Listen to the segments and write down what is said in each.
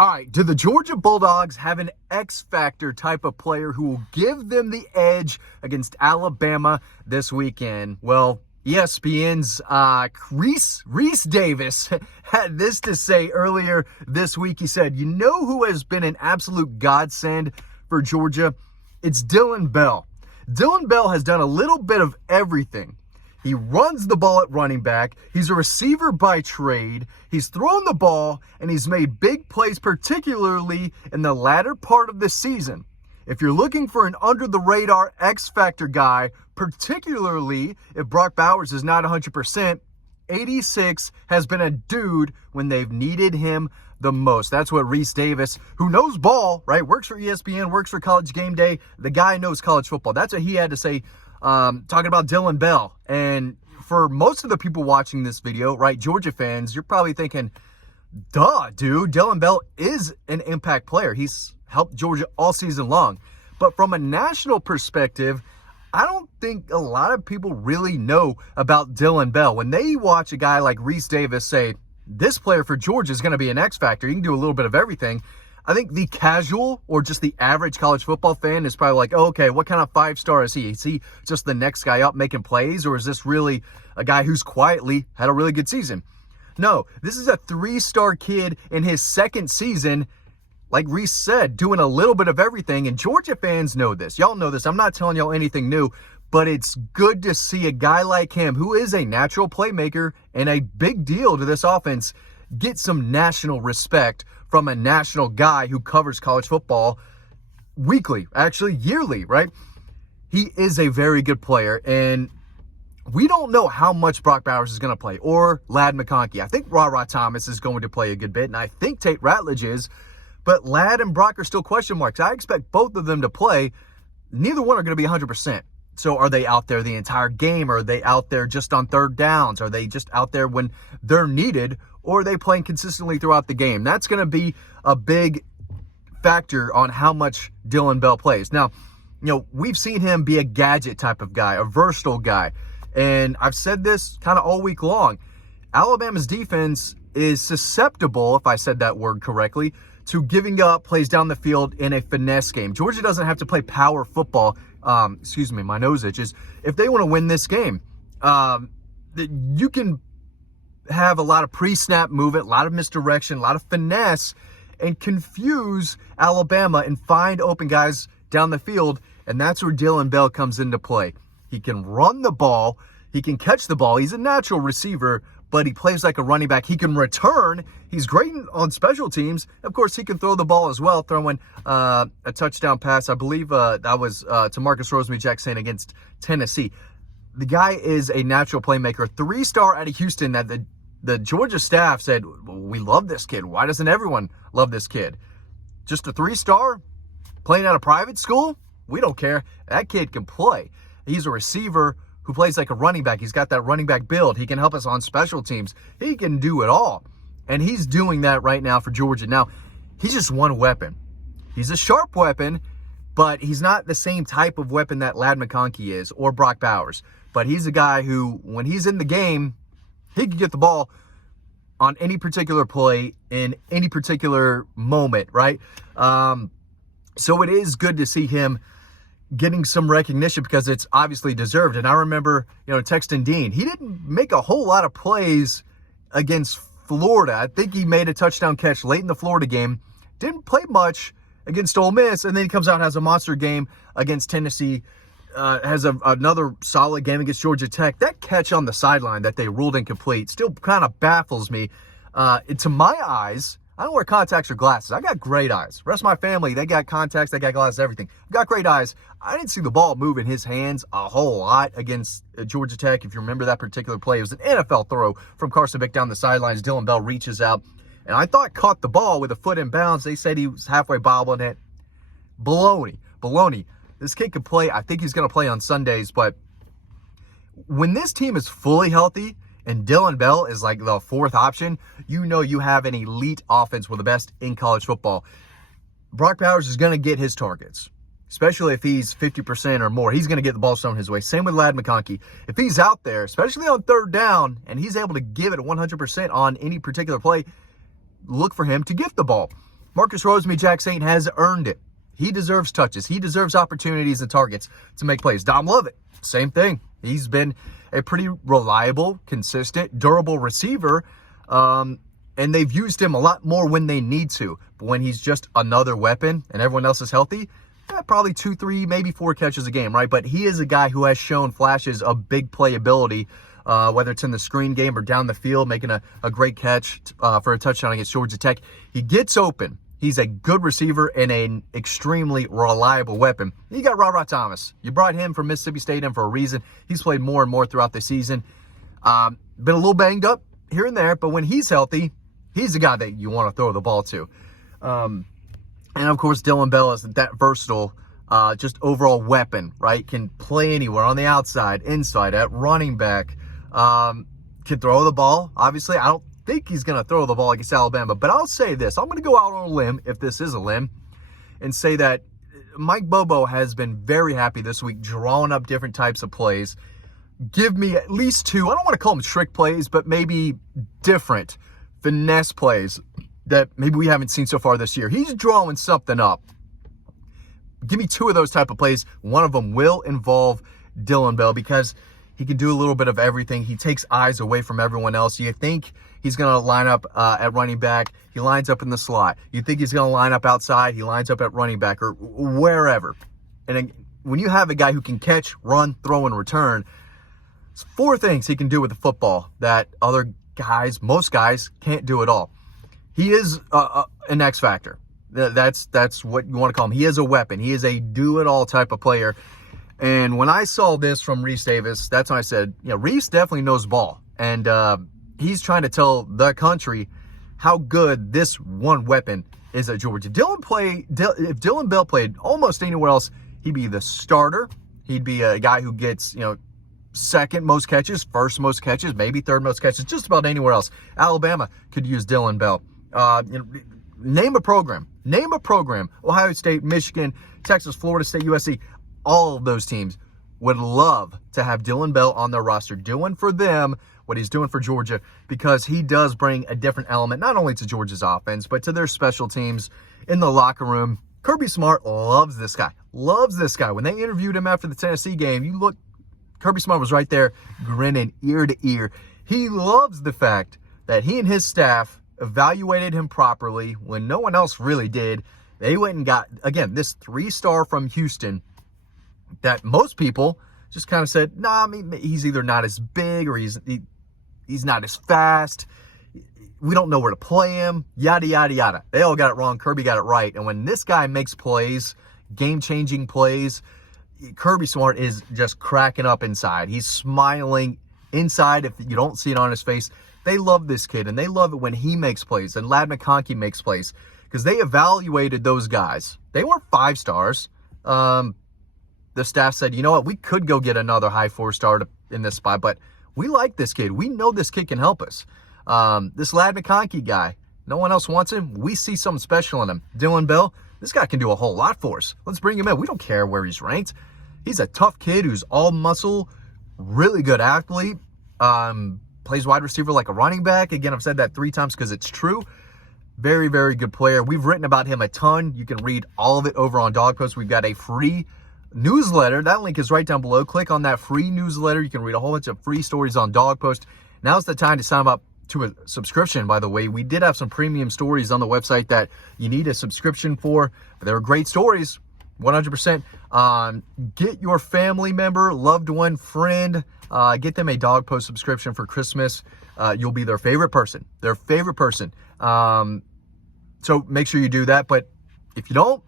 All right, do the Georgia Bulldogs have an X-Factor type of player who will give them the edge against Alabama this weekend? Well, ESPN's Rece Davis had this to say earlier this week. He said, you know who has been an absolute godsend for Georgia? It's Dillon Bell. Dillon Bell has done a little bit of everything. He runs the ball at running back. He's a receiver by trade. He's thrown the ball, and he's made big plays, particularly in the latter part of the season. If you're looking for an under-the-radar X-Factor guy, particularly if Brock Bowers is not 100%, 86 has been a dude when they've needed him the most. That's what Rece Davis, who knows ball, right, works for ESPN, works for College Game Day. The guy knows college football. That's what he had to say talking about Dillon Bell. And for most of the people watching this video, right, Georgia fans, you're probably thinking, duh, dude, Dillon Bell is an impact player. He's helped Georgia all season long. But from a national perspective, I don't think a lot of people really know about Dillon Bell. When they watch a guy like Rece Davis say, this player for Georgia is going to be an X factor, he can do a little bit of everything, I think the casual or just the average college football fan is probably like, oh, okay, what kind of five-star is he? Is he just the next guy up making plays, or is this really a guy who's quietly had a really good season? No, this is a three-star kid in his second season, like Rece said, doing a little bit of everything, and Georgia fans know this. Y'all know this. I'm not telling y'all anything new, but it's good to see a guy like him, who is a natural playmaker and a big deal to this offense, get some national respect from a national guy who covers college football weekly, actually yearly, right? He is a very good player, and we don't know how much Brock Bowers is going to play, or Ladd McConkey. I think Ra Thomas is going to play a good bit, and I think Tate Ratledge is, but Ladd and Brock are still question marks. I expect both of them to play. Neither one are going to be 100%. So are they out there the entire game? Are they out there just on third downs? Are they just out there when they're needed? Or are they playing consistently throughout the game? That's going to be a big factor on how much Dillon Bell plays. Now, you know, we've seen him be a gadget type of guy, a versatile guy. And I've said this kind of all week long. Alabama's defense is susceptible, if I said that word correctly, to giving up plays down the field in a finesse game. Georgia doesn't have to play power football. Excuse me, my nose itches. If they want to win this game, you can have a lot of pre-snap movement, a lot of misdirection, a lot of finesse, and confuse Alabama and find open guys down the field, and that's where Dillon Bell comes into play. He can run the ball. He can catch the ball. He's a natural receiver, but he plays like a running back. He can return. He's great on special teams. Of course, he can throw the ball as well, throwing a touchdown pass. I believe that was to Marcus Rosemy-Jackson against Tennessee. The guy is a natural playmaker. 3-star out of Houston that the Georgia staff said, we love this kid. Why doesn't everyone love this kid? Just a 3-star playing at a private school? We don't care. That kid can play. He's a receiver who plays like a running back. He's got that running back build. He can help us on special teams. He can do it all. And he's doing that right now for Georgia. Now, he's just one weapon. He's a sharp weapon, but he's not the same type of weapon that Ladd McConkey is or Brock Bowers. But he's a guy who, when he's in the game, he can get the ball on any particular play in any particular moment, right? So it is good to see him getting some recognition because it's obviously deserved. And I remember, texting Dean. He didn't make a whole lot of plays against Florida. I think he made a touchdown catch late in the Florida game. Didn't play much against Ole Miss, and then he comes out and has a monster game against Tennessee. Has another solid game against Georgia Tech. That catch on the sideline that they ruled incomplete still kind of baffles me. To my eyes, I don't wear contacts or glasses. I got great eyes. The rest of my family, they got contacts, they got glasses, everything. I've got great eyes. I didn't see the ball move in his hands a whole lot against Georgia Tech. If you remember that particular play, it was an NFL throw from Carson Beck down the sidelines. Dillon Bell reaches out, and I thought caught the ball with a foot in bounds. They said he was halfway bobbling it. Baloney. This kid can play. I think he's going to play on Sundays, but when this team is fully healthy and Dillon Bell is like the fourth option, you have an elite offense with the best in college football. Brock Bowers is going to get his targets, especially if he's 50% or more. He's going to get the ball thrown his way. Same with Ladd McConkey. If he's out there, especially on third down, and he's able to give it 100% on any particular play, look for him to gift the ball. Marcus Rosemy-Jacksaint has earned it. He deserves touches. He deserves opportunities and targets to make plays. Dom Lovett, same thing. He's been a pretty reliable, consistent, durable receiver, and they've used him a lot more when they need to. But when he's just another weapon and everyone else is healthy, probably 2, 3, maybe 4 catches a game, right? But he is a guy who has shown flashes of big playability, whether it's in the screen game or down the field, making a great catch for a touchdown against Georgia Tech. He gets open. He's a good receiver and an extremely reliable weapon. You got Ra Thomas. You brought him from Mississippi State in for a reason. He's played more and more throughout the season. Been a little banged up here and there, but when he's healthy, he's the guy that you want to throw the ball to. And, of course, Dillon Bell is that versatile, just overall weapon, right? Can play anywhere on the outside, inside, at running back. Can throw the ball. Obviously, I don't think he's going to throw the ball against Alabama, but I'll say this. I'm going to go out on a limb, if this is a limb, and say that Mike Bobo has been very happy this week drawing up different types of plays. Give me at least 2, I don't want to call them trick plays, but maybe different finesse plays that maybe we haven't seen so far this year. He's drawing something up. Give me 2 of those type of plays. One of them will involve Dillon Bell because he can do a little bit of everything. He takes eyes away from everyone else. You think he's going to line up at running back. He lines up in the slot. You think he's going to line up outside. He lines up at running back or wherever. And when you have a guy who can catch, run, throw, and return, it's 4 things he can do with the football that other guys, most guys, can't do at all. He is an X factor. That's what you want to call him. He is a weapon. He is a do-it-all type of player. And when I saw this from Rece Davis, that's when I said, Rece definitely knows ball. And he's trying to tell the country how good this one weapon is at Georgia. If Dillon Bell played almost anywhere else, he'd be the starter. He'd be a guy who gets, second most catches, first most catches, maybe third most catches, just about anywhere else. Alabama could use Dillon Bell. Name a program. Ohio State, Michigan, Texas, Florida State, USC. All of those teams would love to have Dillon Bell on their roster doing for them what he's doing for Georgia because he does bring a different element, not only to Georgia's offense, but to their special teams in the locker room. Kirby Smart loves this guy. When they interviewed him after the Tennessee game, Kirby Smart was right there grinning ear to ear. He loves the fact that he and his staff evaluated him properly when no one else really did. They went and got, again, this 3-star from Houston that most people just kind of said, he's either not as big or he's not as fast. We don't know where to play him, yada, yada, yada. They all got it wrong. Kirby got it right. And when this guy makes plays, game-changing plays, Kirby Smart is just cracking up inside. He's smiling inside if you don't see it on his face. They love this kid, and they love it when he makes plays and Ladd McConkey makes plays because they evaluated those guys. They weren't 5 stars. The staff said, you know what, we could go get another high 4-star in this spot, but we like this kid. We know this kid can help us. This Ladd McConkey guy, no one else wants him. We see something special in him. Dillon Bell, this guy can do a whole lot for us. Let's bring him in. We don't care where he's ranked. He's a tough kid who's all muscle, really good athlete, plays wide receiver like a running back. Again, I've said that 3 times because it's true. Very, very good player. We've written about him a ton. You can read all of it over on Dawg Post. We've got a free newsletter. That link is right down below. Click on that free newsletter. You can read a whole bunch of free stories on Dawg Post. Now's the time to sign up to a subscription, by the way. We did have some premium stories on the website that you need a subscription for, but they were great stories, 100%. Get your family member, loved one, friend, get them a Dawg Post subscription for Christmas. You'll be their favorite person. So make sure you do that. But if you don't,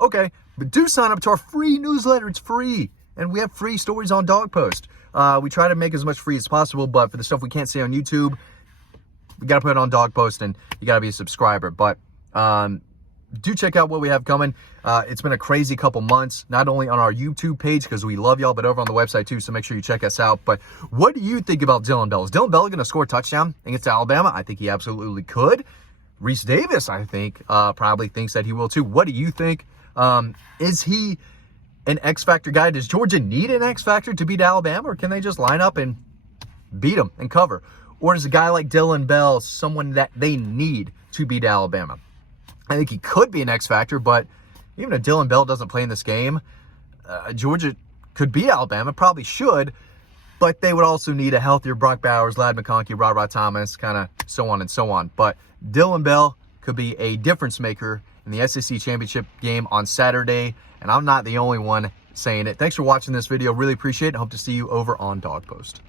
okay. But do sign up to our free newsletter. It's free. And we have free stories on Dawg Post. We try to make as much free as possible, but for the stuff we can't see on YouTube, we got to put it on Dawg Post, and you got to be a subscriber. But do check out what we have coming. It's been a crazy couple months, not only on our YouTube page, because we love y'all, but over on the website too, so make sure you check us out. But what do you think about Dillon Bell? Is Dillon Bell going to score a touchdown against Alabama? I think he absolutely could. Rece Davis, I think, probably thinks that he will too. What do you think? Is he an X-Factor guy? Does Georgia need an X-Factor to beat Alabama, or can they just line up and beat them and cover? Or is a guy like Dillon Bell someone that they need to beat Alabama? I think he could be an X factor, but even if Dillon Bell doesn't play in this game, Georgia could beat Alabama, probably should, but they would also need a healthier Brock Bowers, Ladd McConkey, Rod Thomas, kind of so on and so on. But Dillon Bell could be a difference maker in the SEC championship game on Saturday, and I'm not the only one saying it. Thanks for watching this video. Really appreciate it. Hope to see you over on Dawg Post.